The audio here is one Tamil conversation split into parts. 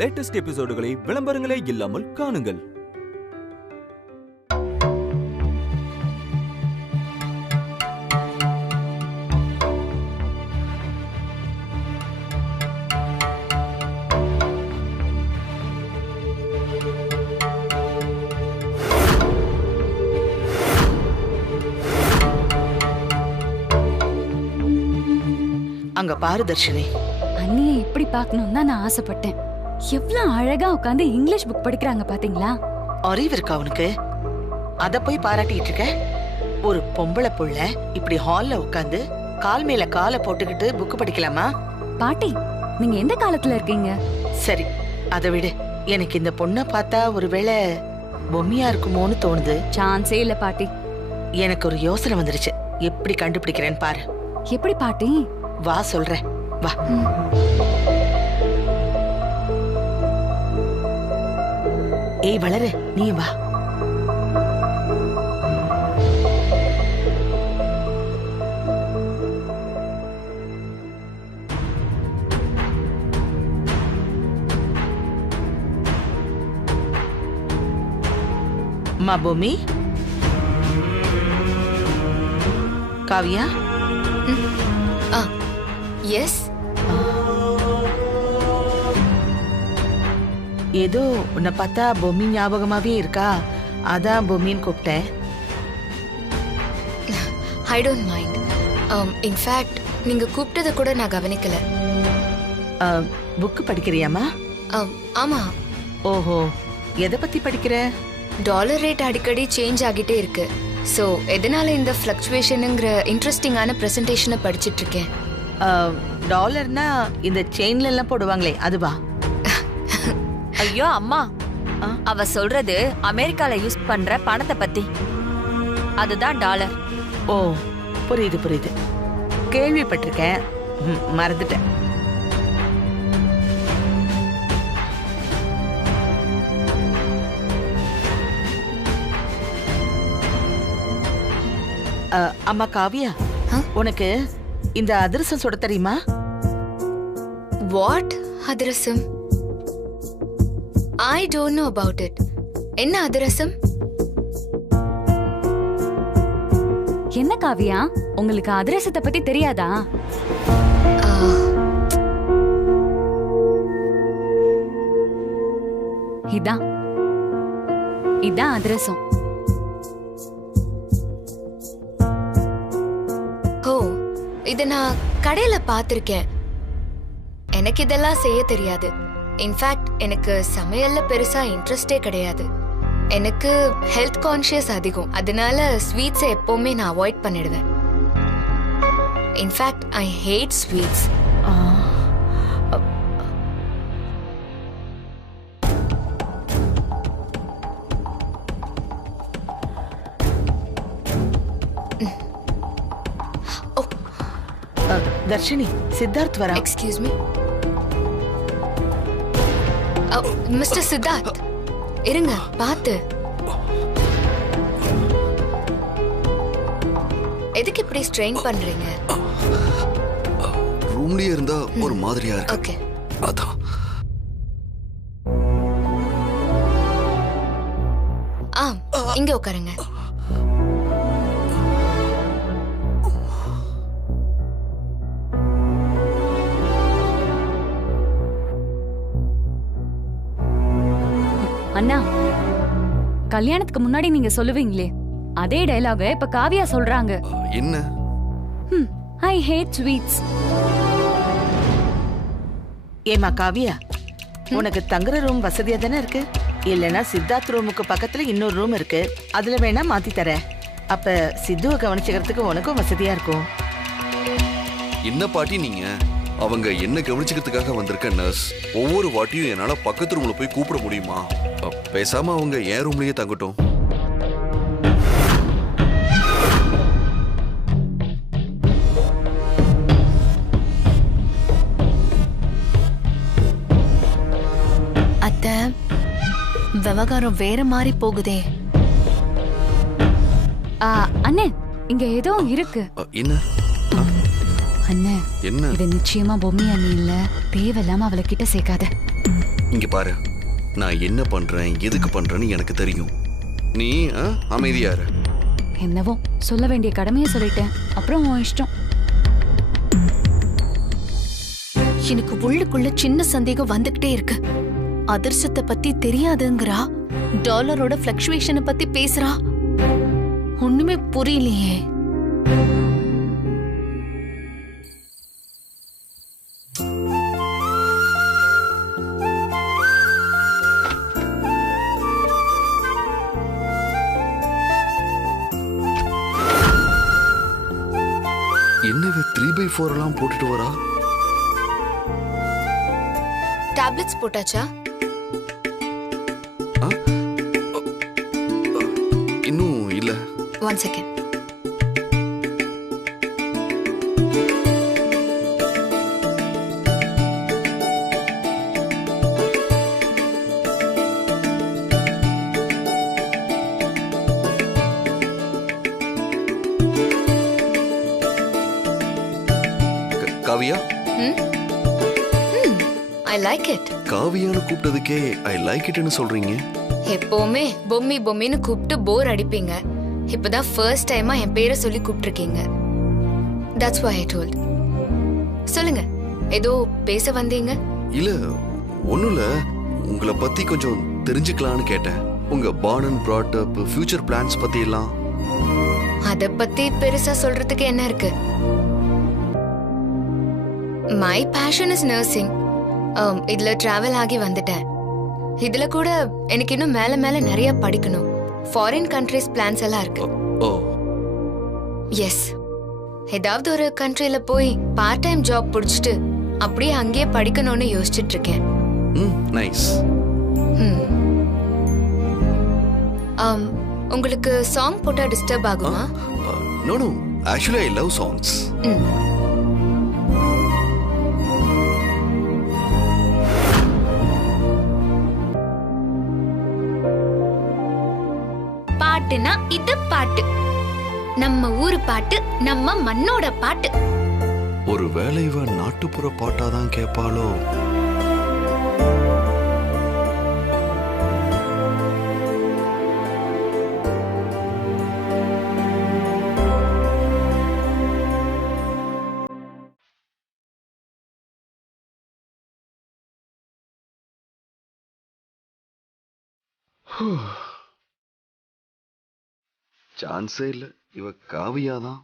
லேட்டஸ்ட் எபிசோடுகளை விளம்பரங்களே இல்லாமல் காணுங்கள். அங்க பாரு தர்ஷினி, அண்ணியை இப்படி பார்க்கணும்னு தான் நான் ஆசைப்பட்டேன். எவ்வளவு அழகா உட்காந்து இங்கிலீஷ் புக் படிக்கிறாங்க பாத்தீங்களா? அறிவு இருக்கா அவனுக்கு? அத போய் பாராட்டிட்டு இருக்க? ஒரு பொம்பளை புள்ள இப்படி ஹால்ல உட்காந்து கால் மேல காலை போட்டுக்கிட்டு புக் படிக்கலாமா? பாட்டி, நீங்க எந்த காலத்துல இருக்கீங்க? சரி, அதை விடு. எனக்கு இந்த பொண்ணை பார்த்தா ஒருவேளை பொம்மையா இருக்குமோன்னு தோணுது. சான்ஸே இல்ல பாட்டி. எனக்கு ஒரு யோசனை வந்துருச்சு. எப்படி கண்டுபிடிக்கிறேன்னு பாரு. எப்படி பாட்டி? வா சொல்றேன், வா. ஏய் வளரு, நீ வா. மா பூமி, காவியா. எஸ். ஏதோ உன்னை பார்த்தா பொம்மி ஞாபகமாவே இருக்கா, அதான் பொம்மின்னு கூப்பிட்டேன். I don't mind. இன்ஃபேக்ட் நீங்க கூப்பிட்டதை கூட நான் கவனிக்கல. புக்கு படிக்கிறியாமா? ஆமா. ஓஹோ, எதை பத்தி படிக்கிற? டாலர் ரேட் அடிக்கடி சேஞ்ச் ஆகிட்டே இருக்கு. ஸோ எதனால இந்த ஃப்ளக்சுவேஷனுங்கிற இன்ட்ரெஸ்டிங்கான ப்ரெசன்டேஷனை படிச்சுட்டு இருக்கேன். டாலர்னா இந்த செயின்ல எல்லாம் போடுவாங்களே, அதுவா? ஐயோ அம்மா, அவ சொல்றது அமெரிக்கால யூஸ் பண்ற பணத்தை பத்தி. அதுதான் டாலர். ஓ, புரியுது புரியுது, கேள்விப்பட்டிருக்கேன், மறந்துட்டேன். அம்மா காவியா, உனக்கு இந்த அதிரசம் சுட தெரியுமா? What athirasam? I don't know about it. என்ன அதிரசம்? என்ன காவியா, உங்களுக்கு அதிரசத்தை பத்தி தெரியாதா? இதான் இதான் அதிரசம். ஓ, இத நான் கடையில பார்த்திருக்கேன். எனக்கு இதெல்லாம் செய்ய தெரியாது. இன்ஃபேக்ட் எனக்கு சமையல்ல பெருசா இன்ட்ரெஸ்டே கிடையாது. எனக்கு ஹெல்த் கான்ஷியஸ் அதிகம். அதனால ஸ்வீட்ஸை எப்பவுமே நான் அவாய்ட் பண்ணிடுவேன். In fact I hate sweets. Dharshini, Siddharth வரா. Excuse me. மிஸ்டர் சித்தார்த், இருங்க பார்த்து. எதுக்கு இப்படி ஸ்ட்ரெயின் பண்றீங்க? ரூம்லயே இருந்தா ஒரு மாதிரியா இருக்கு. ஓகே, அதான். இங்க உட்காருங்க. அண்ணா, கல்யாணத்துக்கு முன்னாடி நீங்க சொல்லுவீங்களே அதே டயலாக இப்ப காவியா சொல்றாங்க. என்ன? ஐ ஹேட் ஸ்வீட்ஸ். ஏமா காவியா, உனக்கு தங்குற ரூம் வசதியா தானே இருக்கு? இல்லனா சித்தார்த் ரூமுக்கு பக்கத்துல இன்னொரு ரூம் இருக்கு, அதுல வேணா மாத்தி தர. அப்ப சித்துவை கவனிச்சுக்கிறதுக்கு உனக்கும் வசதியா இருக்கும். என்ன பாட்டி நீங்க? அவங்க என்ன கவனிச்சுக்கிறதுக்காக வந்திருக்க நர்ஸ். ஒவ்வொரு வாட்டியும் என்னால பக்கத்து ரூம்ல போய் கூப்பிட முடியுமா? பேசாம அவங்க என் ரூம்லயே தங்கட்டும். அத்தை, விவகாரம் வேற மாதிரி போகுதே. அண்ணே, இங்க ஏதோ இருக்கு. என்ன அண்ணே, என்ன? இது நிச்சயமா பொம்மி அண்ணி இல்ல. தேவையில்லாம அவளை கிட்ட சேர்க்காத. இங்க பாரு, நான் என்ன பண்றேன் எதுக்கு பண்றேன்னு எனக்கு தெரியும். நீ அமைதியா இரு. என்னவோ சொல்ல வேண்டிய கடமையை சொல்லிட்டேன், அப்புறம் உன் இஷ்டம். எனக்கு உள்ளுக்குள்ள சின்ன சந்தேகம் வந்துகிட்டே இருக்கு. அதிர்ஷ்டத்தை பத்தி தெரியாதுங்கிறா, டாலரோட பிளக்சுவேஷனை பத்தி பேசுறா. ஒண்ணுமே புரியலையே. என்னவ 3/4 எல்லாம் போட்டுட்டு வரா? டேப்லெட்ஸ் போட்டாச்சா? இன்னும் இல்ல. 1 second. Kavya, I like it. காவியான்னு கூப்பிட்டதுக்கே ஐ லைக் இட்னு சொல்றீங்க. எப்பவுமே பொம்மி பொம்மின்னு கூப்பிட்டு போர் அடிப்பீங்க. இப்பதான் ஃபர்ஸ்ட் டைமா என் பேரை சொல்லி கூப்பிட்டுருக்கீங்க. That's why I told. சொல்லுங்க, ஏதோ பேச வந்தீங்க? இல்ல, ஒண்ணும் இல்ல. உங்களை பத்தி கொஞ்சம் தெரிஞ்சுக்கலான்னு கேட்டேன். உங்க born and brought up future plans பத்தி எல்லாம். அத பத்தி பெருசா சொல்றதுக்கு என்ன இருக்கு? My passion is nursing. இதுல டிராவல் ஆகி வந்துட்டேன். இதுல கூட எனக்கு இன்னும் மேல மேல நிறைய படிக்கணும். ஃபாரின் கண்ட்ரிஸ் பிளான்ஸ் எல்லாம் இருக்கு. எஸ், ஏதாவது ஒரு கண்ட்ரில போய் பார்ட் டைம் ஜாப் புடிச்சிட்டு அப்படியே அங்கேயே படிக்கணும்னு யோசிச்சுட்டு இருக்கேன். நைஸ். உங்களுக்கு சாங் போட்டா டிஸ்டர்ப் ஆகுமா? No no, actually I love songs. பாட்டுனா இது பாட்டு, நம்ம ஊரு பாட்டு, நம்ம மண்ணோட பாட்டு. ஒரு வேளை இவ நாட்டுப்புற பாட்டாதான் கேட்பாளோ? சான்ஸே இல்ல, இவ காவியாதான்.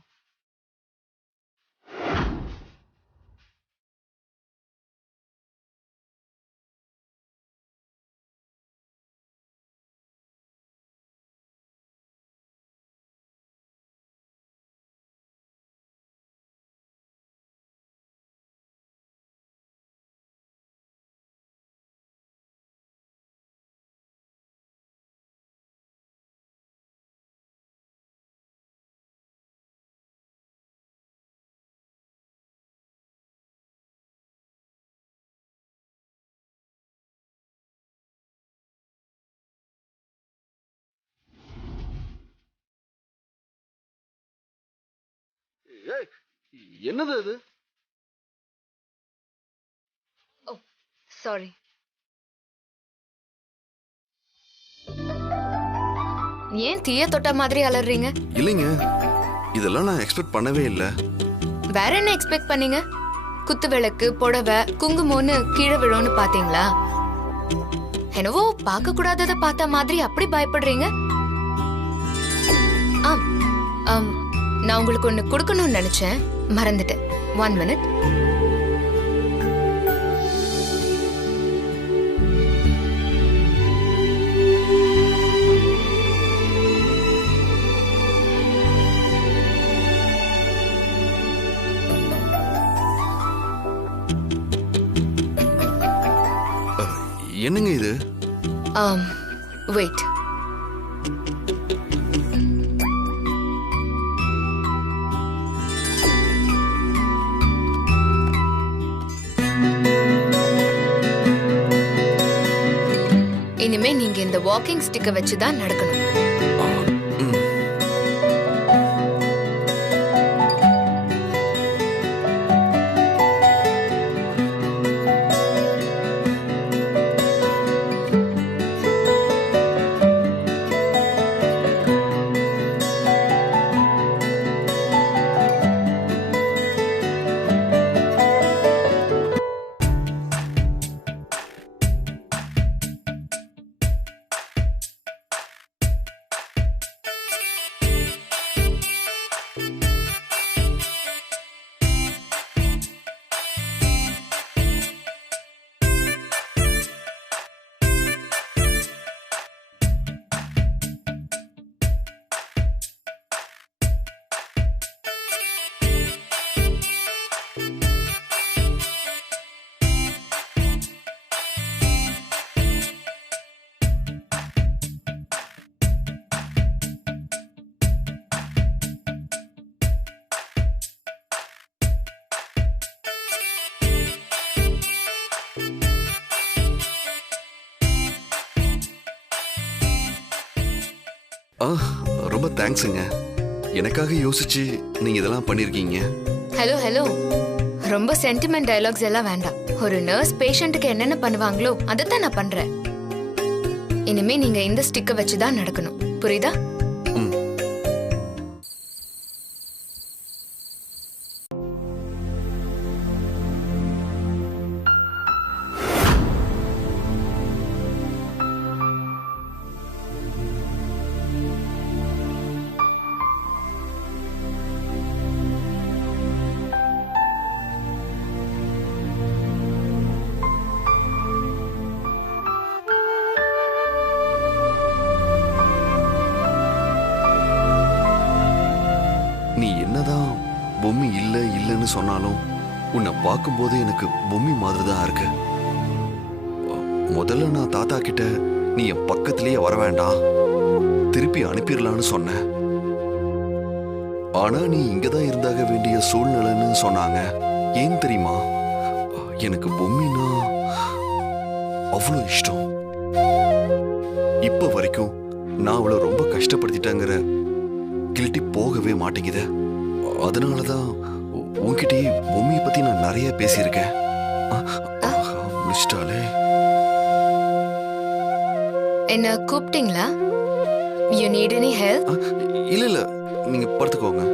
என்னது அது? சாரி. ஏன் தீய தொட்ட மாதிரி அலறீங்க? இல்லைங்க, இதெல்லாம் நான் எக்ஸ்பெக்ட் பண்ணவே இல்லை. வேற என்ன எக்ஸ்பெக்ட் பண்ணீங்க? குத்து விளக்கு, புடவை, குங்குமோன்னு கீழே விழும்னு பாத்தீங்களா? என்னவோ பார்க்க கூடாததை பார்த்த மாதிரி அப்படி பயப்படுறீங்க. நான் உங்களுக்கு ஒண்ணு கொடுக்கணும்னு நினைச்சேன், மறந்துட்டேன். 1 minute. என்னங்க இது? வெயிட். இனிமே நீங்க இந்த வாக்கிங் ஸ்டிக்கை வச்சுதான் நடக்கணும். ரொம்ப தேங்க்ஸுங்க. எனக்காக யோசிச்சு நீங்க இதெல்லாம் பண்ணிருக்கீங்க. ஹலோ ஹலோ, ரொம்ப சென்டிமெண்ட் டயலாக்ஸ் எல்லாம் வேண்டாம். ஒரு நர்ஸ் பேஷண்ட்டுக்கு என்னென்ன பண்ணுவாங்களோ அதைத்தான் நான் பண்றேன். இனிமே நீங்க இந்த ஸ்டிக்கை வச்சுதான் நடக்கணும், புரியுதா? நீ என்னதான் பொம்மி இல்லைன்னு சொன்னாலும் உன்னை பார்க்கும்போது எனக்கு பொம்மி மாதிரி தான் இருக்கு. முதல்ல நான் தாத்தா கிட்ட நீ என் பக்கத்திலேயே வர வேண்டாம், திருப்பி அனுப்பிடலான்னு சொன்னேன். ஆனா நீ இங்கதான் இருந்தாக வேண்டிய சூழ்நிலைன்னு சொன்னாங்க. ஏன் தெரியுமா? எனக்கு பொம்மினா அவ்வளோ இஷ்டம். இப்ப வரைக்கும் நான் அவளை ரொம்ப கஷ்டப்படுத்திட்டேங்கிற கில்ட்டி போகவே மாட்டேங்குது. அதனாலதான் உன்கிட்டயே பொம்மியை பத்தி நான் நிறைய பேசியிருக்கேன். முடிச்சிட்டாலே. என்ன கூப்பிட்டீங்களா? You need any help? இல்ல நீங்க படுத்துக்கோங்க.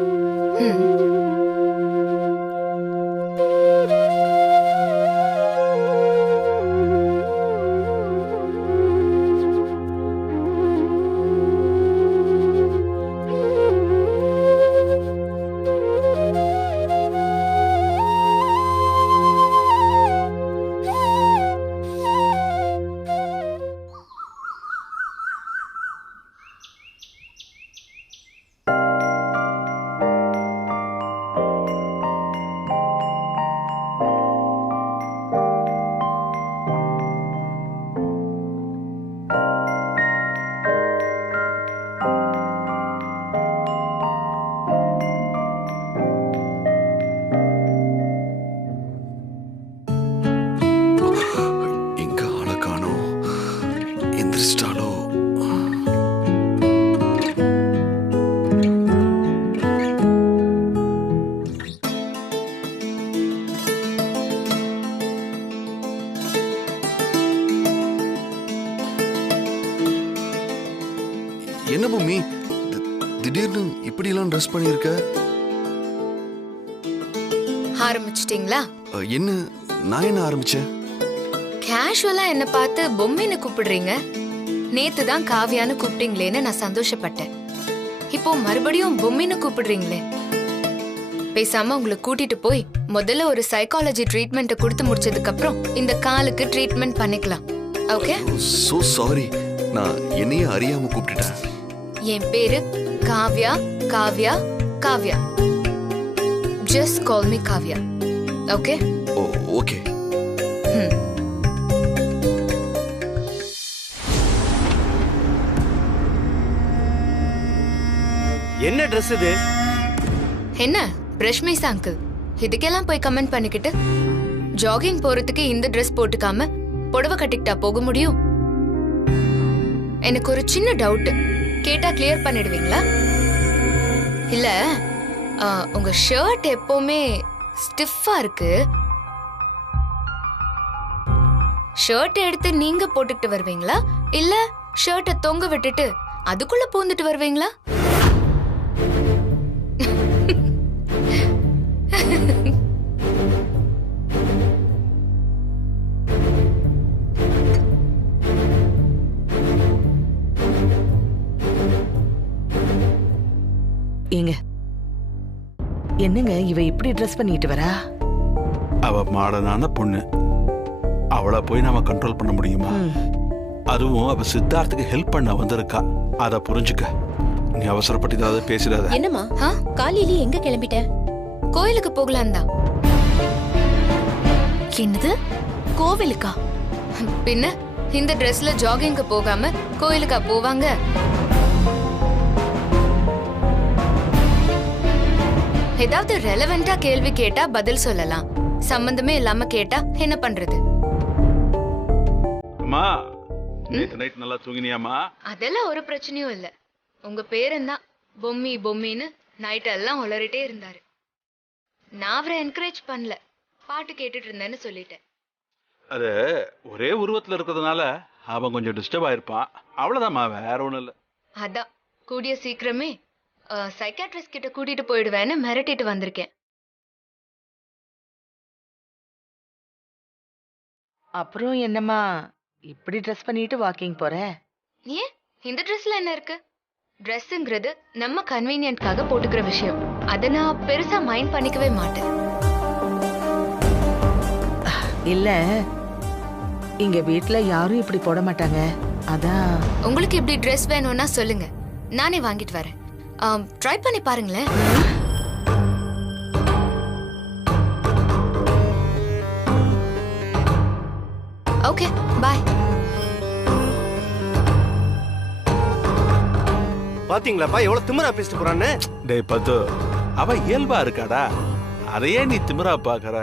என்ன பொம்மி திடீர்னு இப்படி எல்லாம் ட்ரெஸ் பண்ணிருக்க? ஆரம்பிச்சிட்டீங்களா? என்ன நான் என்ன ஆரம்பிச்சேன்? கேஷுவலா என்ன பார்த்து பொம்மைன்னு கூப்பிடுறீங்க. நேத்து தான் காவியான்னு கூப்பிட்டீங்களேன்னு நான் சந்தோஷப்பட்டேன். இப்போ மறுபடியும் பொம்மைன்னு கூப்பிடுறீங்களே. பேசாம உங்களை கூட்டிட்டு போய் முதல்ல ஒரு சைக்காலஜி ட்ரீட்மெண்ட் கொடுத்து முடிச்சதுக்கு அப்புறம் இந்த காலுக்கு ட்ரீட்மெண்ட் பண்ணிக்கலாம். ஓகே? சோ சாரி, நான் என்னையே அறியாம கூப்பிட்டுட்டேன். என் பேரு Kavya. Kavya Kavya. Just call me Kavya. Okay? Okay. என்ன ட்ரெஸ் இது? என்ன பிரஷ்மிஸ் அங்கிள், இதுக்கெல்லாம் போய் கமெண்ட் பண்ணிக்கிட்டு ஜாகிங் போறதுக்கு இந்த ட்ரெஸ் போட்டுக்காம புடவை கட்டிக்கிட்டா போக முடியும்? எனக்கு ஒரு சின்ன டவுட், கேட்டா கிளியர் பண்ணிடுவீங்களா? இல்ல உங்க ஷர்ட் எப்பவுமே ஸ்டிஃபா இருக்கு. ஷர்ட் எடுத்து நீங்க போட்டுக்கிட்டு வருவீங்களா, இல்ல ஷர்ட்டை தொங்க விட்டுட்டு அதுக்குள்ள பூந்துட்டு வருவீங்களா? ஏங்க என்னங்க இவ இப்படி ட்ரெஸ் பண்ணிட்டு வரா? அவ மாடர்னான பொண்ணு, அவளை போய் நாம கண்ட்ரோல் பண்ண முடியுமா? அதுவும் அவ சித்தார்த்துக்கு ஹெல்ப் பண்ண வந்திருக்கா, அத புரிஞ்சுக்க. நீ அவசரப்பட்டு ஏதாவது பேசிடாத. என்னம்மா காலையில எங்க கிளம்பிட்ட? கோயிலுக்கு போகலாம் தான். என்னது கோவிலுக்கா? பின்ன இந்த ட்ரெஸ்ல ஜாகிங்க்கு போகாம கோயிலுக்கா போவாங்க? ஏதாவது ரெலவெண்டா கேள்வி கேட்டா பதில் சொல்லலாம், சம்பந்தமே இல்லாம கேட்டா என்ன பண்றது? அம்மா நேத்து நைட் நல்லா தூங்கினியாமா? அதெல்லாம் ஒரு பிரச்சனையும் இல்ல. உங்க பேரன்தான் பொம்மி பொம்மின்னு நைட் எல்லாம் உளறிட்டே இருந்தாரு. நான் அவரை என்கரேஜ் பண்ணல, பாட்டு கேட்டுட்டு இருந்தேன்னு சொல்லிட்டேன். அது ஒரே உருவத்துல இருக்கிறதுனால அவன் கொஞ்சம் டிஸ்டர்ப் ஆயிருப்பான், அவ்வளவுதான்மா, வேற ஒண்ணும் இல்ல. அதான் கூடிய சீக்கிரமே சைக்காட்ரிஸ்ட் கிட்ட கூட்டிட்டு போயிடுவேன்னு மிரட்டிட்டு வந்திருக்கேன். அப்புறம் என்னம்மா இப்படி ட்ரெஸ் பண்ணிட்டு வாக்கிங் போற? ஏன் இந்த ட்ரெஸ்ல என்ன இருக்கு? ட்ரெஸ்ஸுங்கிறது நம்ம கன்வீனியன்ட்காக போட்டுக்கிற விஷயம். அதை நான் பெருசா மைண்ட் பண்ணிக்கவே மாட்டேன். இல்ல, இங்க வீட்ல யாரும் இப்படி போட மாட்டாங்க, அதான். உங்களுக்கு இப்படி ட்ரெஸ் வேணும்னா சொல்லுங்க, நானே வாங்கிட்டு வரேன். ட்ரை பண்ணி பாருங்களேன். ஓகே, பாய். பாத்தீங்களாப்பா எவ்வளவு திமிரா பேசிட்டு போறான்னு? டேய் பத்து, அவ இயல்பா இருக்காடா, அதையே நீ திமிரா பாக்குற?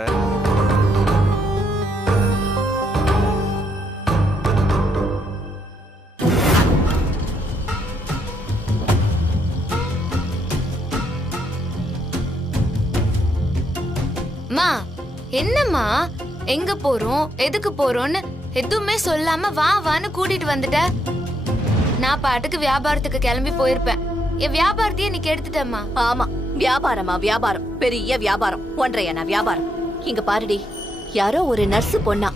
மா, என்னம்மா எங்க போறோம் எதுக்கு போறோம்னு எதுவுமே சொல்லாம வா வான்னு கூட்டிட்டு வந்துட்ட. நான் பாட்டுக்கு வியாபாரத்துக்கு கிளம்பி போயிருப்பேன். என் வியாபாரத்தையே நீ கெடுத்துட்டம்மா. ஆமா, வியாபாரமா வியாபாரம், பெரிய வியாபாரம், ஒன்றையனா வியாபாரம். இங்க பாருடி, யாரோ ஒரு நர்ஸ் பொண்ணா,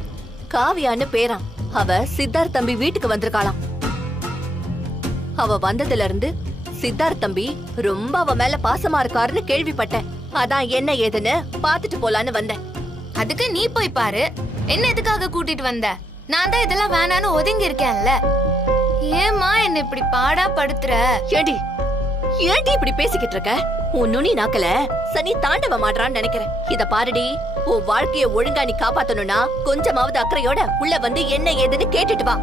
காவியான்னு பேராம். அவ சித்தார்த் தம்பி வீட்டுக்கு வந்திருக்காளாம். அவ வந்ததுல இருந்து சித்தார்த் தம்பி ரொம்ப அவ மேல பாசமா இருக்காருன்னு கேள்விப்பட்டேன். அதான் என்ன ஏதுன்னு பாத்துட்டு போலான்னு வந்தேன். அதுக்கு நீ போய் பாரு. என்ன எதுக்காக கூட்டிட்டு வந்த? நான் தான் இதெல்லாம் வேணான்னு ஒதுங்கி இருக்கேன்ல. ஏமா என்ன இப்படி பாடா படுத்துற? ஏண்டி ஏண்டி இப்படி பேசிக்கிட்டு இருக்க? உன் நுனி நாக்கல சனி தாண்டவ மாட்றான்னு நினைக்கிறேன். இத பாருடி, உன் வாழ்க்கைய ஒழுங்கா நீ காப்பாத்தணும்னா கொஞ்சமாவது அக்கறையோட உள்ள வந்து என்ன ஏதுன்னு கேட்டுட்டு வா.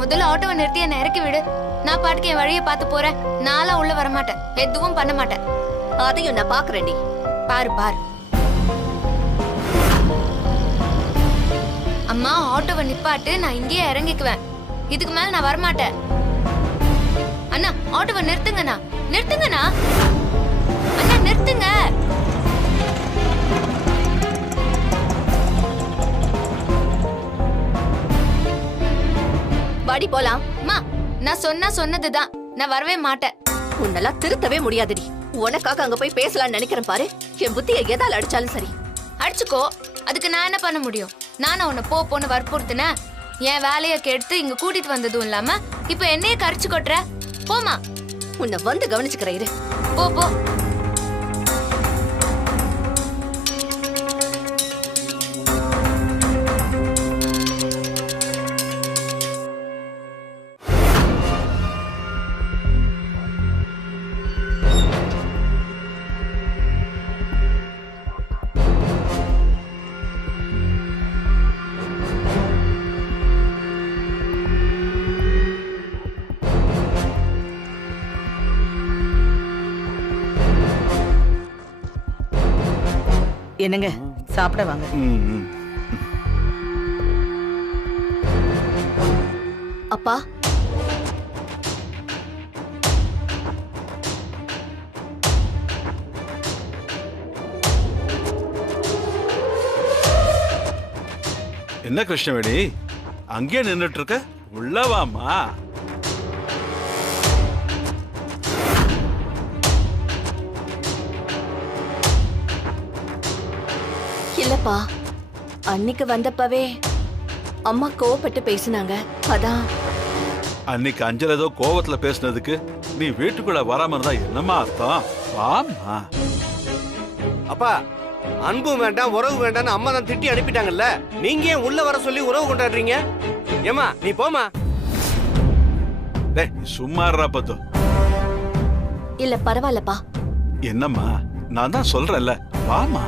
முதல்ல ஆட்டோவை நிறுத்தி என்ன இறக்கி விடு. நான் பாட்டுக்கு என் வழியை பார்த்து போறேன். நான்லாம் உள்ள வரமாட்டேன், எதுவும் பண்ண மாட்டேன். அதையும் நான் பாக்குறேன்டி. பாரு பாரு. அம்மா, ஆட்டோவை நிப்பாட்டு, நான் இங்கேயே இறங்கிக்குவேன். இதுக்கு மேல நான் வரமாட்டேன். அண்ணா, ஆட்டோவை நிறுத்துங்கண்ணா, நிறுத்துங்கண்ணா, அண்ணா நிறுத்துங்க. வாடி போலாம். அம்மா, நான் சொன்னதுதான், நான் வரவே மாட்டேன். உன்னெல்லாம் திருத்தவே முடியாதுடி. உனக்காக அங்க போய் பேசலாம்னு நினைக்கிறேன் பாரு. என் புத்திய எதால அடிச்சாலும் சரி. அடிச்சுக்கோ, அதுக்கு நான் என்ன பண்ண முடியும்? நானும் உன்னை போன்னு வற்புறுத்தின. என் வேலையை கெடுத்து இங்க கூட்டிட்டு வந்ததும் இல்லாம இப்ப என்னையே கரிச்சு கொட்டுற. போமா. உன்னை வந்து கவனிச்சுக்கிற இரு. போ போ. என்னங்க, சாப்பிட வாங்க. அப்பா, என்ன கிருஷ்ணவேணி அங்கே நின்னுட்டு இருக்க? உள்ளவாமா. இல்லப்பா, அன்னைக்கு வந்தப்பவே அம்மா கோவப்பட்டு பேசினாங்க. அதான். அன்னைக்கு அஞ்சல் ஏதோ கோவத்துல பேசினதுக்கு நீ வீட்டுக்குள்ள வராம இருந்தா என்னமா அர்த்தம்? வாமா. அப்பா, அன்பு வேண்டாம் உறவு வேண்டாம்னு அம்மா தான் திட்டி அனுப்பிட்டாங்கல்ல, நீங்க ஏன் உள்ள வர சொல்லி உறவு கொண்டாடுறீங்க? ஏமா நீ போமா. டேய் சும்மா இருடா பத்து. இல்ல பரவாயில்லப்பா. என்னம்மா, நான் தான் சொல்றேன்ல, வாமா.